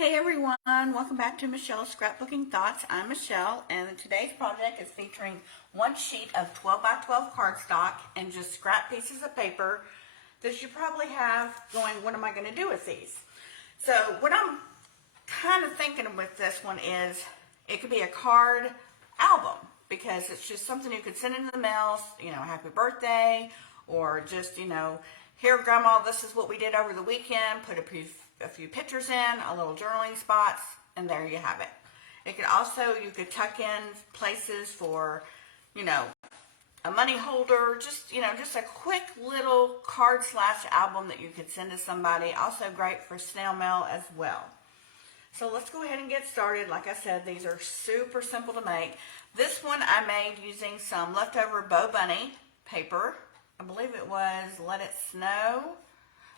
Hey everyone, welcome back to Michelle's Scrapbooking Thoughts. I'm Michelle, and today's project is featuring one sheet of 12 by 12 cardstock and just scrap pieces of paper that you probably have going, what am I going to do with these? So what I'm kind of thinking with this one is it could be a card album because it's just something you could send in the mail, happy birthday, or just, here grandma, this is what we did over the weekend, put a few pictures in, a little journaling spots, and there you have it. It could also, you could tuck in places for, a money holder, just a quick little card / album that you could send to somebody. Also great for snail mail as well. So let's go ahead and get started. Like I said, these are super simple to make. This one I made using some leftover Bo Bunny paper. I believe it was Let It Snow,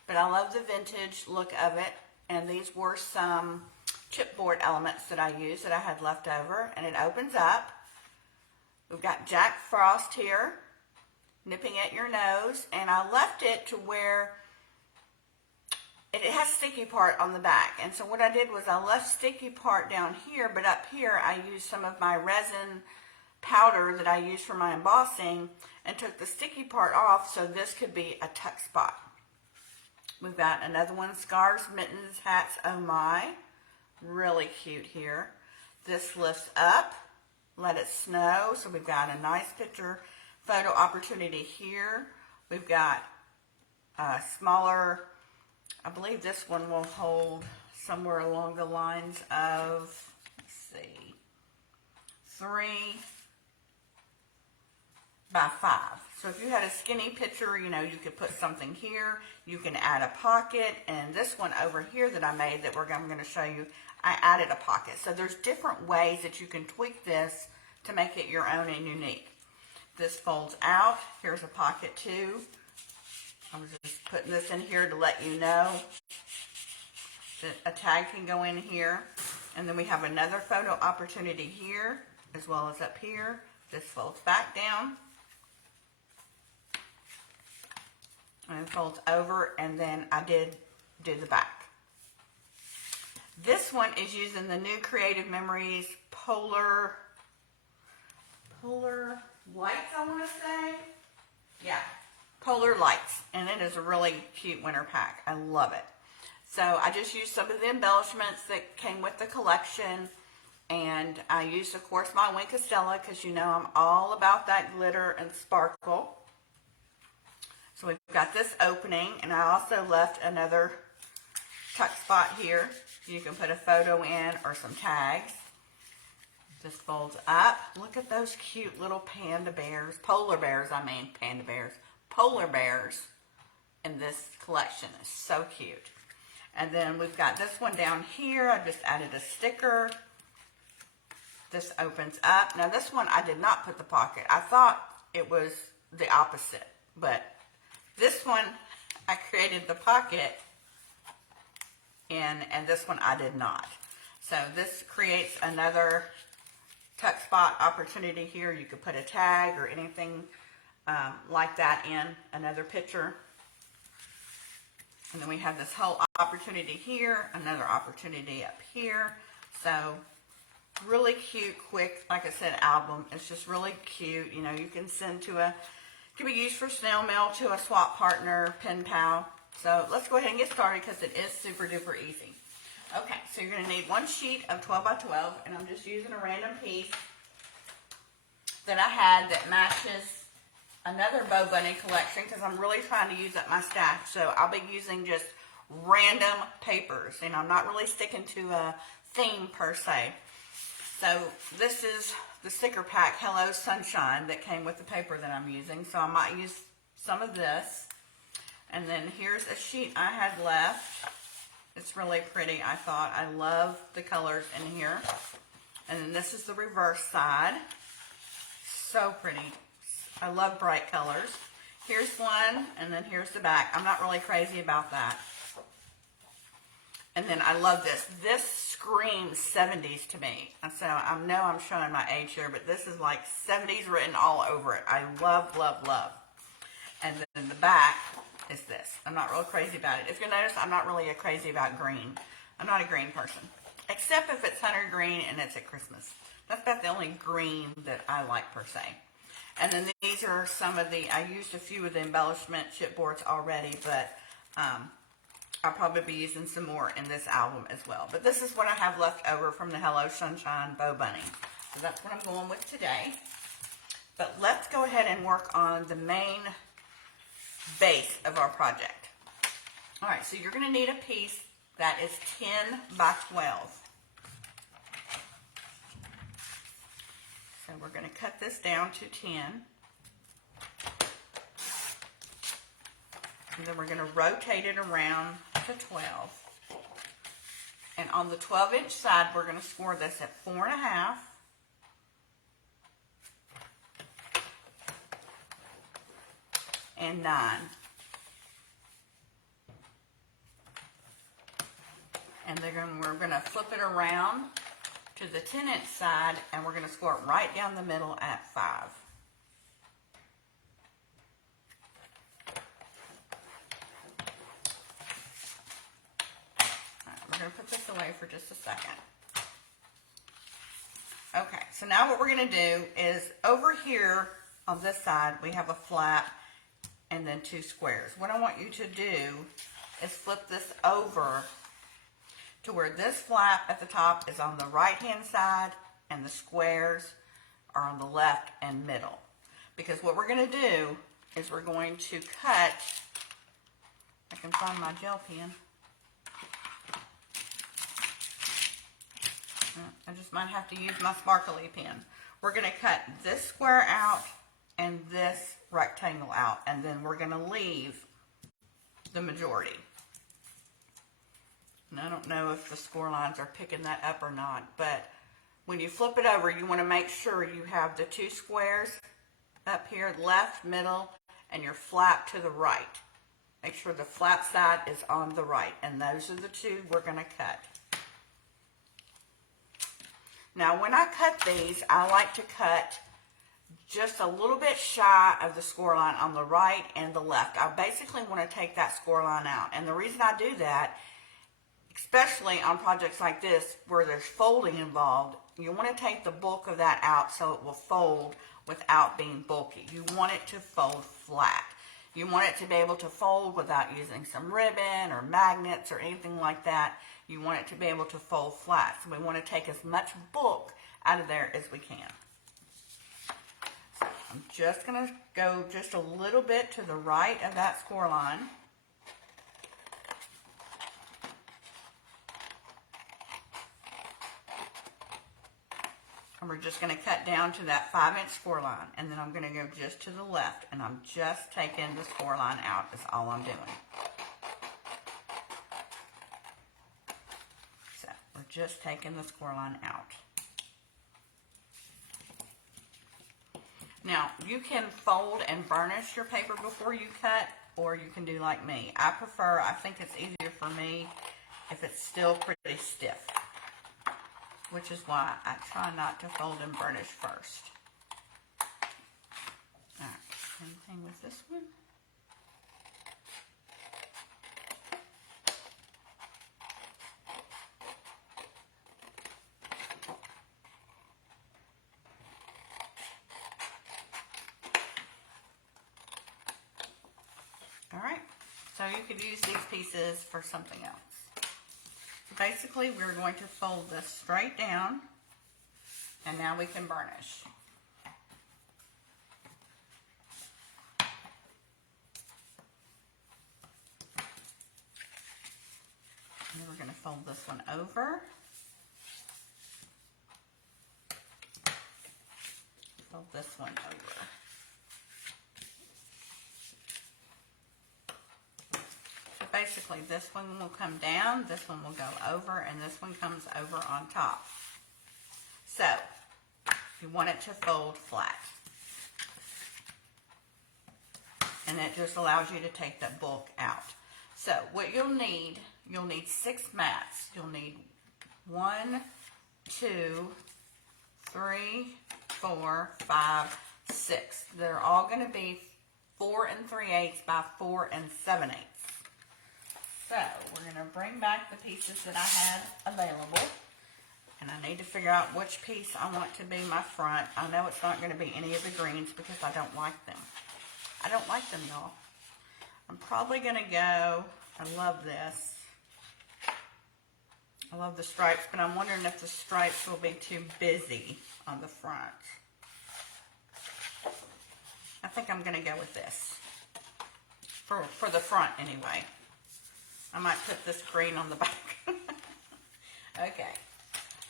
but I love the vintage look of it. And these were some chipboard elements that I used that I had left over. And it opens up. We've got Jack Frost here, nipping at your nose. And I left it to where it has sticky part on the back. And so what I did was I left sticky part down here, but up here I used some of my resin powder that I used for my embossing and took the sticky part off so this could be a tuck spot. We've got another one, Scarves, Mittens, Hats, Oh My. Really cute here. This lifts up, Let It Snow. So we've got a nice picture photo opportunity here. We've got a smaller, I believe this one will hold somewhere along the lines of, 3 by 5. So if you had a skinny picture, you could put something here. You can add a pocket. And this one over here that I made that I'm going to show you, I added a pocket. So there's different ways that you can tweak this to make it your own and unique. This folds out. Here's a pocket too. I'm just putting this in here to let you know that a tag can go in here. And then we have another photo opportunity here as well as up here. This folds back down. And it folds over, and then I did the back. This one is using the new Creative Memories Polar Lights, I want to say. Yeah, Polar Lights, and it is a really cute winter pack. I love it. So I just used some of the embellishments that came with the collection, and I used, of course, my Wink of Stella because I'm all about that glitter and sparkle. So we've got this opening, and I also left another tuck spot here. You can put a photo in or some tags. This folds up. Look at those cute little polar bears in this collection. It's so cute. And then we've got this one down here. I just added a sticker. This opens up. Now this one I did not put the pocket. I thought it was the opposite, but this one, I created the pocket in, and this one I did not. So this creates another tuck spot opportunity here. You could put a tag or anything like that in, another picture. And then we have this whole opportunity here, another opportunity up here. So really cute, quick, like I said, album. It's just really cute. You can send to can be used for snail mail, to a swap partner, pen pal. So let's go ahead and get started because it is super duper easy. Okay, so you're going to need one sheet of 12 by 12, and I'm just using a random piece that I had that matches another Bo Bunny collection because I'm really trying to use up my stash. So I'll be using just random papers, and I'm not really sticking to a theme per se. So this is the sticker pack, Hello Sunshine, that came with the paper that I'm using. So I might use some of this. And then here's a sheet I had left. It's really pretty, I thought. I love the colors in here. And then this is the reverse side. So pretty. I love bright colors. Here's one, and then here's the back. I'm not really crazy about that. And then I love this. This screams 70s to me. So I know I'm showing my age here, but this is like 70s written all over it. I love, love, love. And then the back is this. I'm not real crazy about it. If you notice, I'm not really crazy about green. I'm not a green person, except if it's hunter green and it's at Christmas. That's about the only green that I like per se. And then these are some of the, I used a few of the embellishment chipboards already, but I'll probably be using some more in this album as well. But this is what I have left over from the Hello Sunshine Bow Bunny. So that's what I'm going with today. But let's go ahead and work on the main base of our project. All right, so you're going to need a piece that is 10 by 12. So we're going to cut this down to 10. And then we're going to rotate it around to 12. And on the 12-inch side, we're going to score this at 4.5. And 9. And we're going to flip it around to the 10-inch side, and we're going to score it right down the middle at 5. We're going to put this away for just a second. Okay, so now what we're going to do is over here on this side, we have a flap and then 2 squares. What I want you to do is flip this over to where this flap at the top is on the right-hand side and the squares are on the left and middle. Because what we're going to do is we're going to cut, I can find my gel pen. I just might have to use my sparkly pen. We're going to cut this square out and this rectangle out, and then we're going to leave the majority. And I don't know if the score lines are picking that up or not, but when you flip it over, you want to make sure you have the 2 squares up here, left, middle, and your flap to the right. Make sure the flap side is on the right, and those are the 2 we're going to cut. Now, when I cut these, I like to cut just a little bit shy of the score line on the right and the left. I basically want to take that score line out. And the reason I do that, especially on projects like this where there's folding involved, you want to take the bulk of that out so it will fold without being bulky. You want it to fold flat. You want it to be able to fold without using some ribbon or magnets or anything like that. You want it to be able to fold flat. So we want to take as much bulk out of there as we can. So I'm just going to go just a little bit to the right of that score line. And we're just going to cut down to that 5-inch score line. And then I'm going to go just to the left. And I'm just taking the score line out is all I'm doing. So we're just taking the score line out. Now, you can fold and burnish your paper before you cut, or you can do like me. I think it's easier for me if it's still pretty stiff, which is why I try not to fold and burnish first. All right, same thing with this one. All right, so you could use these pieces for something else. So basically, we're going to fold this straight down, and now we can burnish. And then we're going to fold this one over. Fold this one over. Basically, this one will come down, this one will go over, and this one comes over on top. So, you want it to fold flat. And it just allows you to take that bulk out. So, what you'll need 6 mats. You'll need 1, 2, 3, 4, 5, 6. They're all going to be 4 3/8 by 4 7/8. So we're going to bring back the pieces that I had available. And I need to figure out which piece I want to be my front. I know it's not going to be any of the greens because I don't like them. I don't like them, y'all. I'm probably going to go, I love this. I love the stripes, but I'm wondering if the stripes will be too busy on the front. I think I'm going to go with this. For the front, anyway. I might put this green on the back. Okay.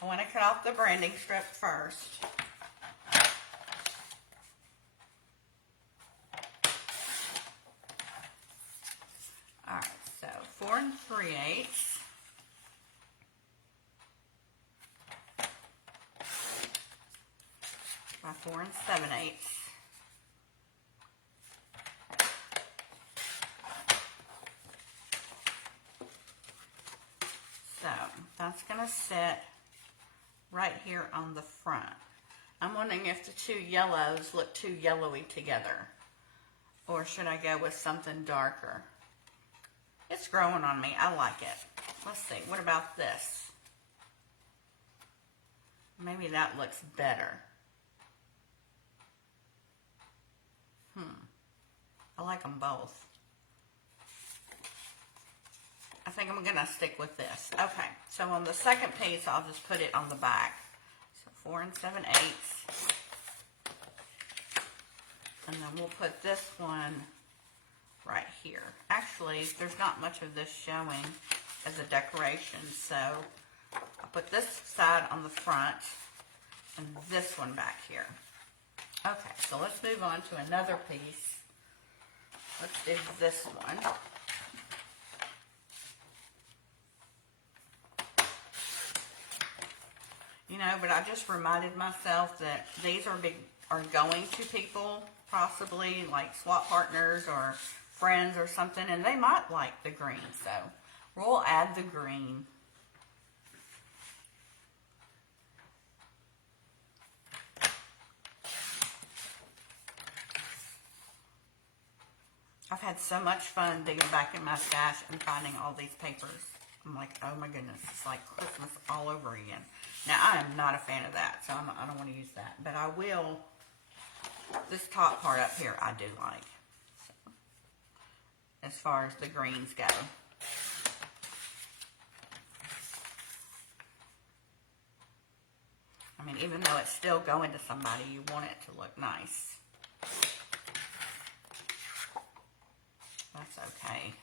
I want to cut off the branding strip first. Alright, so 4 3/8 by 4 7/8. So that's going to sit right here on the front. I'm wondering if the two yellows look too yellowy together. Or should I go with something darker? It's growing on me. I like it. Let's see. What about this? Maybe that looks better. I like them both. I think I'm going to stick with this. Okay, so on the second piece, I'll just put it on the back. So 4 7/8. And then we'll put this one right here. Actually, there's not much of this showing as a decoration, so I'll put this side on the front and this one back here. Okay, so let's move on to another piece. Let's do this one. You know, but I just reminded myself that these are going to people, possibly like swap partners or friends or something, and they might like the green. So we'll add the green. I've had so much fun digging back in my stash and finding all these papers. I'm like, oh my goodness, it's like Christmas all over again. Now, I am not a fan of that, so I don't want to use that. But I will, this top part up here, I do like. So, as far as the greens go. I mean, even though it's still going to somebody, you want it to look nice. That's okay.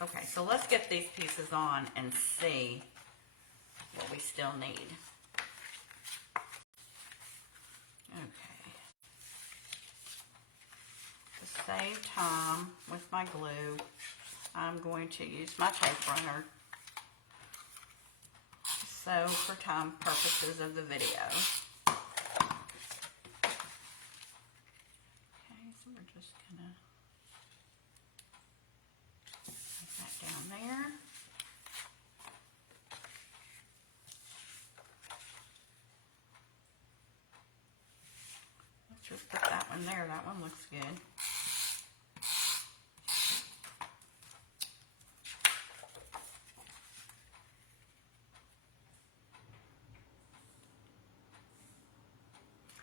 Okay, so let's get these pieces on and see what we still need. Okay. To save time with my glue, I'm going to use my tape runner. So, for time purposes of the video. Okay, so we're just gonna put that down there. Let's just put that one there. That one looks good.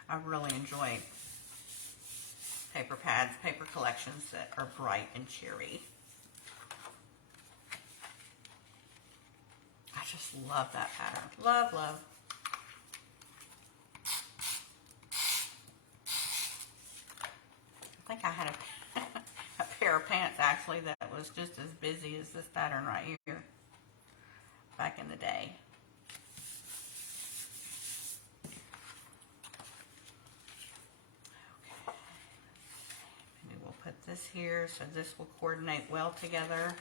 I really enjoy paper pads, paper collections that are bright and cheery. I just love that pattern. Love, love. I think I had a pair of pants actually that was just as busy as this pattern right here back in the day. Put this here so this will coordinate well together.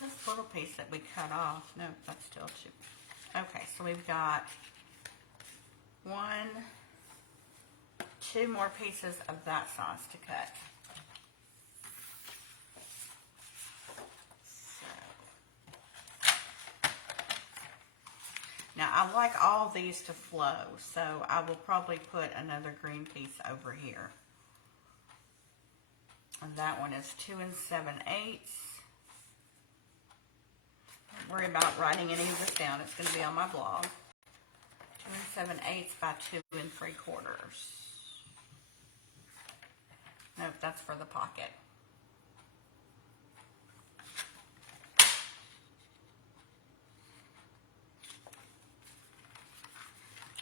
This little piece that we cut off, no, that's still too. Okay, so we've got 1, 2 more pieces of that size to cut. Now, I like all these to flow, so I will probably put another green piece over here. And that one is 2 7/8. Don't worry about writing any of this down. It's going to be on my blog. 2 7/8 by 2 3/4. Nope, that's for the pocket.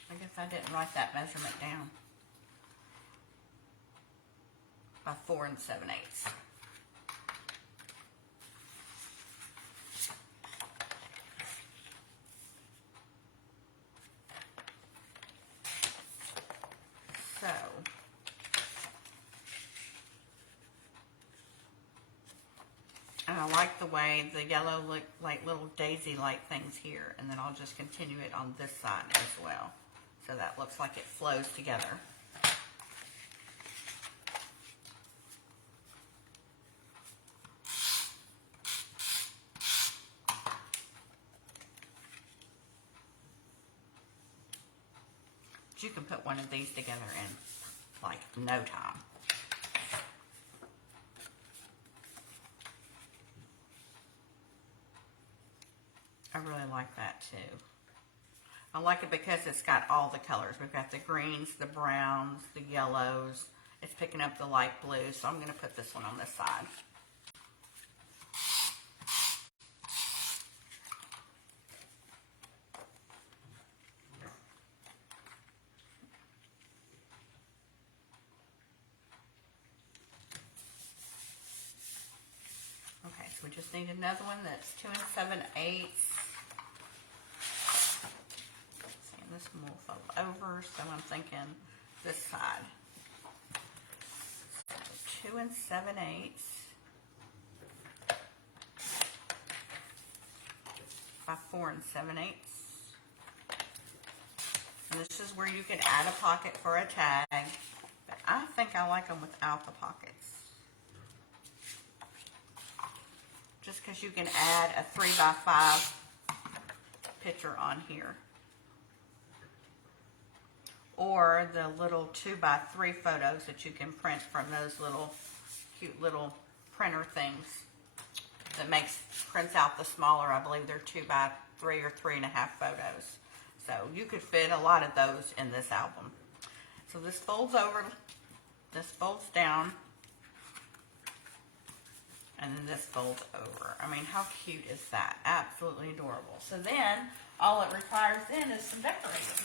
I guess I didn't write that measurement down. By 4 7/8. So, and I like the way the yellow look like little daisy-like things here, and then I'll just continue it on this side as well. So that looks like it flows together. You can put one of these together in like no time. I really like that too. I like it because it's got all the colors. We've got the greens, the browns, the yellows. It's picking up the light blue, so I'm going to put this one on this side. Okay, so we just need another one that's 2 7/8. This one will fold over, so I'm thinking this side. So 2 7/8 by 4 7/8. And this is where you can add a pocket for a tag, but I think I like them without the pockets. Just because you can add a 3 by 5 picture on here. Or the little 2 by 3 photos that you can print from those little cute little printer things that prints out the smaller. I believe they're 2 by 3 or 3.5 photos. So you could fit a lot of those in this album. So this folds over, this folds down, and then this folds over. I mean, how cute is that? Absolutely adorable. So then all it requires then is some decorating.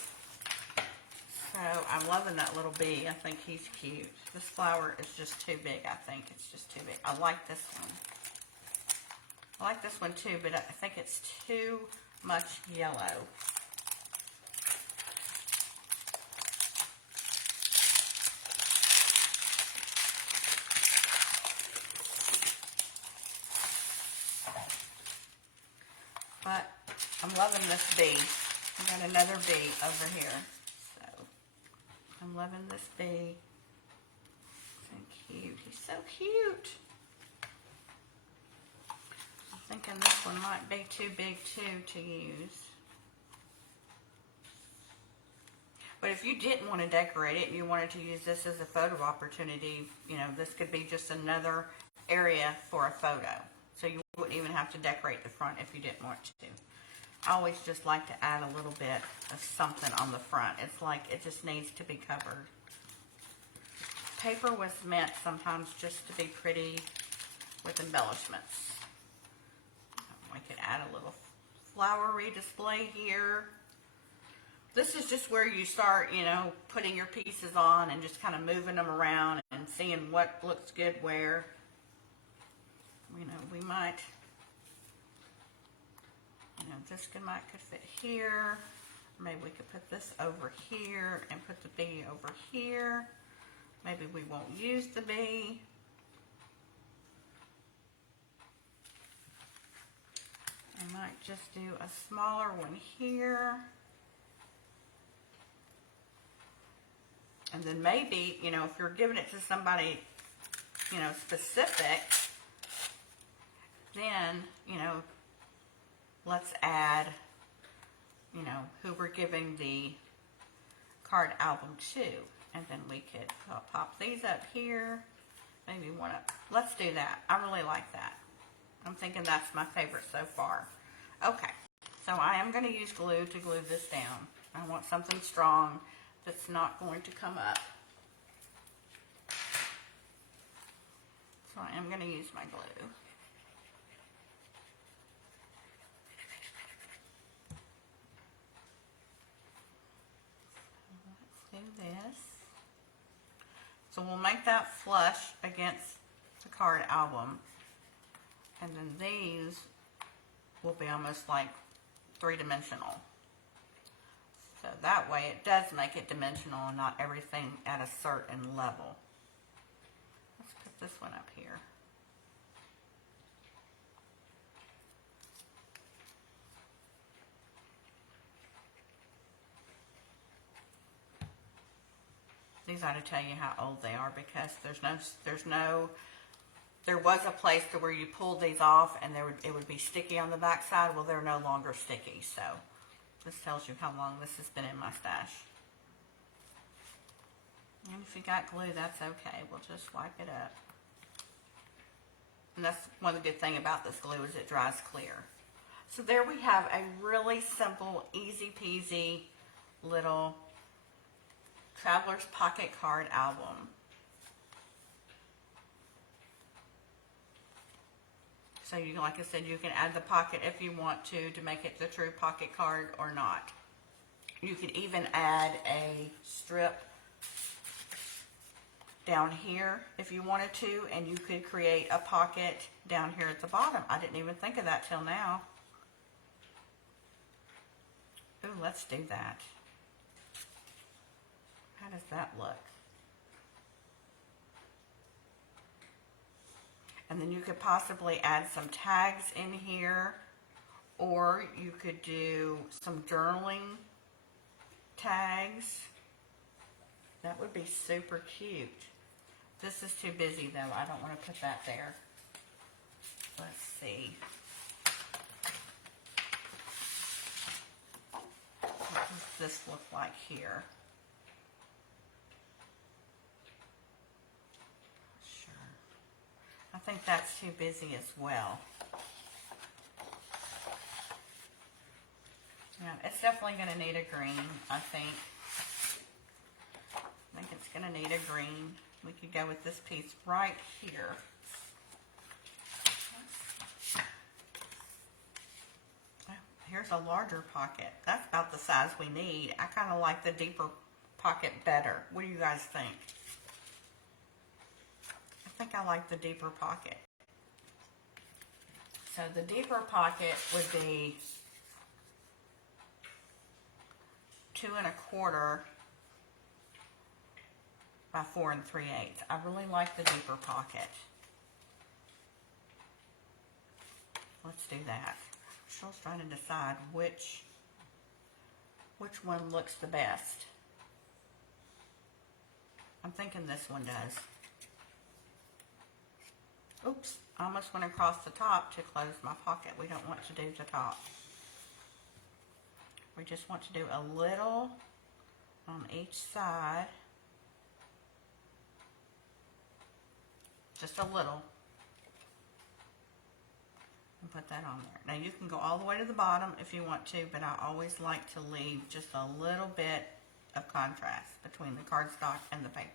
So I'm loving that little bee. I think he's cute. This flower is just too big, I think. It's just too big. I like this one. I like this one too, but I think it's too much yellow. But I'm loving this bee. I got another bee over here. I'm loving this bee. So cute. He's so cute. I'm thinking this one might be too big too to use. But if you didn't want to decorate it and you wanted to use this as a photo opportunity, you know, this could be just another area for a photo. So you wouldn't even have to decorate the front if you didn't want to. I always just like to add a little bit of something on the front. It's like it just needs to be covered. Paper was meant sometimes just to be pretty with embellishments. I could add a little flowery display here. This is just where you start, you know, putting your pieces on and just kind of moving them around and seeing what looks good where. You know, we might... You know, this could fit here. Maybe we could put this over here and put the bee over here. Maybe we won't use the bee. I might just do a smaller one here. And then maybe, you know, if you're giving it to somebody, you know, specific, then, you know, let's add, you know, who we're giving the card album to. And then we could pop these up here. Maybe one up. Let's do that. I really like that. I'm thinking that's my favorite so far. Okay, so I am going to use glue to glue this down. I want something strong that's not going to come up. So I am going to use my glue. Let's do this. So we'll make that flush against the card album. And then these will be almost like three-dimensional. So that way it does make it dimensional and not everything at a certain level. Let's put this one up here. These ought to tell you how old they are, because there was a place to where you pulled these off and it would be sticky on the back side. Well, they're no longer sticky, so this tells you how long this has been in my stash. And if you got glue, that's okay. We'll just wipe it up. And that's one of the good things about this glue, is it dries clear. So there we have a really simple, easy peasy little Traveler's Pocket Card album. So you, like I said, you can add the pocket if you want to make it the true pocket card or not. You could even add a strip down here if you wanted to, and you could create a pocket down here at the bottom. I didn't even think of that till now. Ooh, let's do that. How does that look? And then you could possibly add some tags in here, or you could do some journaling tags. That would be super cute. This is too busy though. I don't want to put that there. Let's see. What does this look like here? I think that's too busy as well. Yeah, it's definitely going to need a green, I think. I think it's going to need a green. We could go with this piece right here. Here's a larger pocket. That's about the size we need. I kind of like the deeper pocket better. What do you guys think? I think I like the deeper pocket. So the deeper pocket would be 2 1/4 by 4 3/8. I really like the deeper pocket. Let's do that. I'm still trying to decide which one looks the best. I'm thinking this one does. Oops, I almost went across the top to close my pocket. We don't want to do the top. We just want to do a little on each side. Just a little. And put that on there. Now you can go all the way to the bottom if you want to, but I always like to leave just a little bit of contrast between the cardstock and the paper.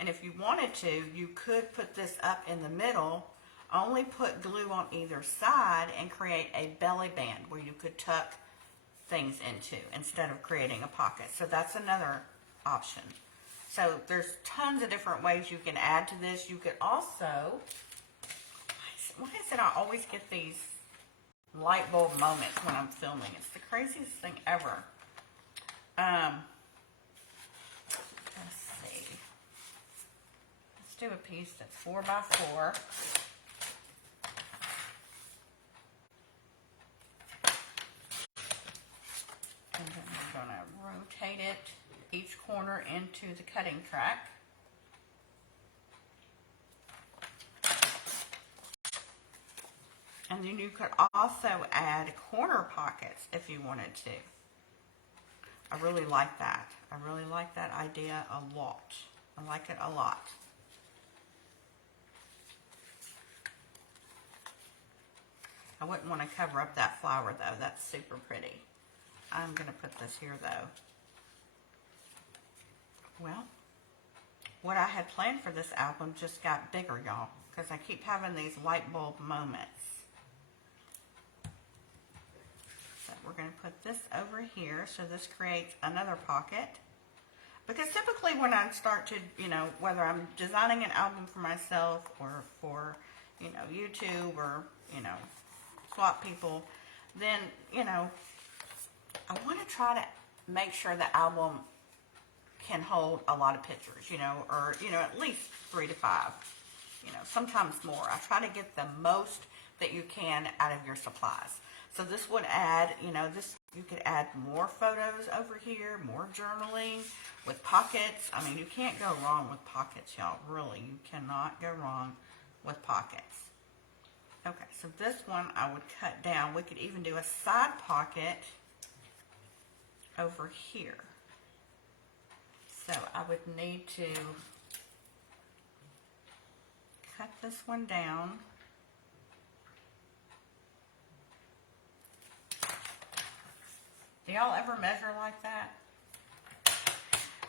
And if you wanted to, you could put this up in the middle, only put glue on either side, and create a belly band where you could tuck things into instead of creating a pocket. So that's another option. So there's tons of different ways you can add to this. You could also, why is it I always get these light bulb moments when I'm filming? It's the craziest thing ever. Do a piece that's 4 by 4. And then we're going to rotate it each corner into the cutting track. And then you could also add corner pockets if you wanted to. I really like that. I really like that idea a lot. I like it a lot. I wouldn't want to cover up that flower though. That's super pretty. I'm going to put this here though. Well, what I had planned for this album just got bigger, y'all, because I keep having these light bulb moments. So we're going to put this over here, so this creates another pocket. Because typically when I start to, you know, whether I'm designing an album for myself or for, you know, YouTube or, you know, swap people, then, you know, I want to try to make sure the album can hold a lot of pictures, you know, or, you know, at least 3 to 5, you know, sometimes more. I try to get the most that you can out of your supplies. So this would add, you know, this, you could add more photos over here, more journaling with pockets. I mean, you can't go wrong with pockets, y'all. Really, you cannot go wrong with pockets. Okay, so this one I would cut down. We could even do a side pocket over here. So I would need to cut this one down. Do y'all ever measure like that?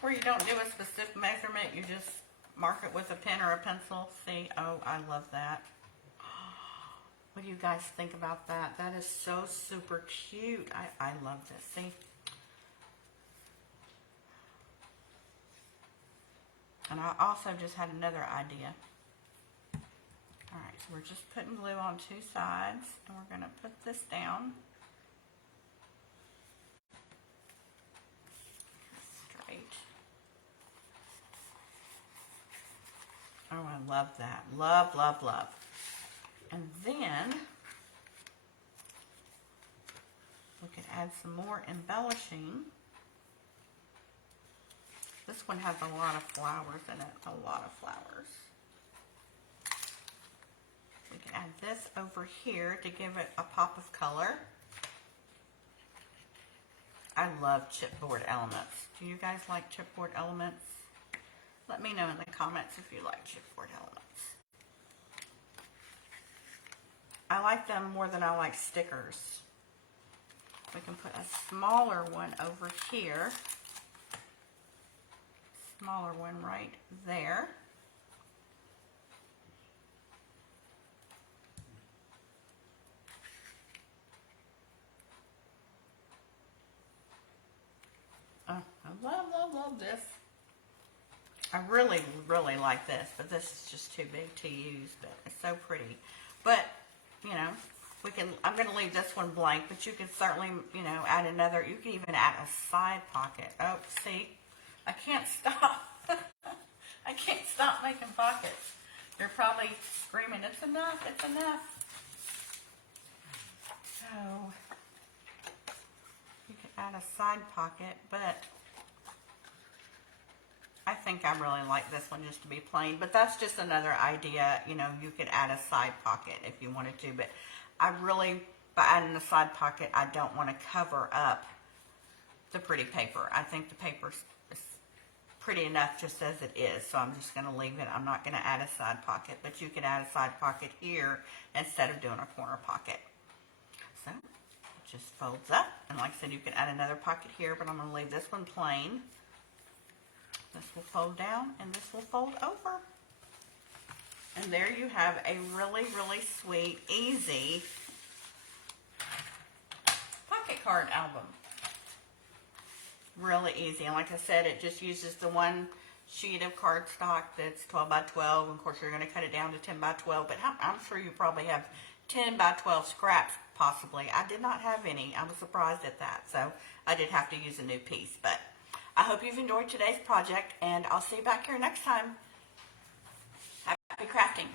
Where you don't do a specific measurement, you just mark it with a pen or a pencil? See? Oh, I love that. What do you guys think about that? That is so super cute. I love this. See? And I also just had another idea. Alright, so we're just putting glue on 2 sides, and we're going to put this down. Straight. Oh, I love that. Love, love, love. And then we could add some more embellishing. This one has a lot of flowers in it, a lot of flowers. We can add this over here to give it a pop of color. I love chipboard elements. Do you guys like chipboard elements? Let me know in the comments if you like chipboard elements. I like them more than I like stickers. We can put a smaller one over here. Smaller one right there. Oh, I love, love, love this. I really, really like this, but this is just too big to use, but it's so pretty. But, you know, we can, I'm going to leave this one blank, but you can certainly, you know, add another, you can even add a side pocket. Oh, see? I can't stop. I can't stop making pockets. They're probably screaming, it's enough, it's enough. So, you could add a side pocket, but I think I really like this one just to be plain. But that's just another idea. You know, you could add a side pocket if you wanted to. But I really, by adding a side pocket, I don't want to cover up the pretty paper. I think the paper is pretty enough just as it is, so I'm just going to leave it. I'm not going to add a side pocket, but you can add a side pocket here instead of doing a corner pocket. So it just folds up, and like I said, you can add another pocket here, but I'm going to leave this one plain. This will fold down, and this will fold over. And there you have a really, really sweet, easy pocket card album. Really easy, and like I said, it just uses the one sheet of cardstock that's 12 by 12. Of course, you're going to cut it down to 10 by 12, but I'm sure you probably have 10 by 12 scraps, possibly. I did not have any. I was surprised at that, so I did have to use a new piece. But I hope you've enjoyed today's project, and I'll see you back here next time. Happy crafting.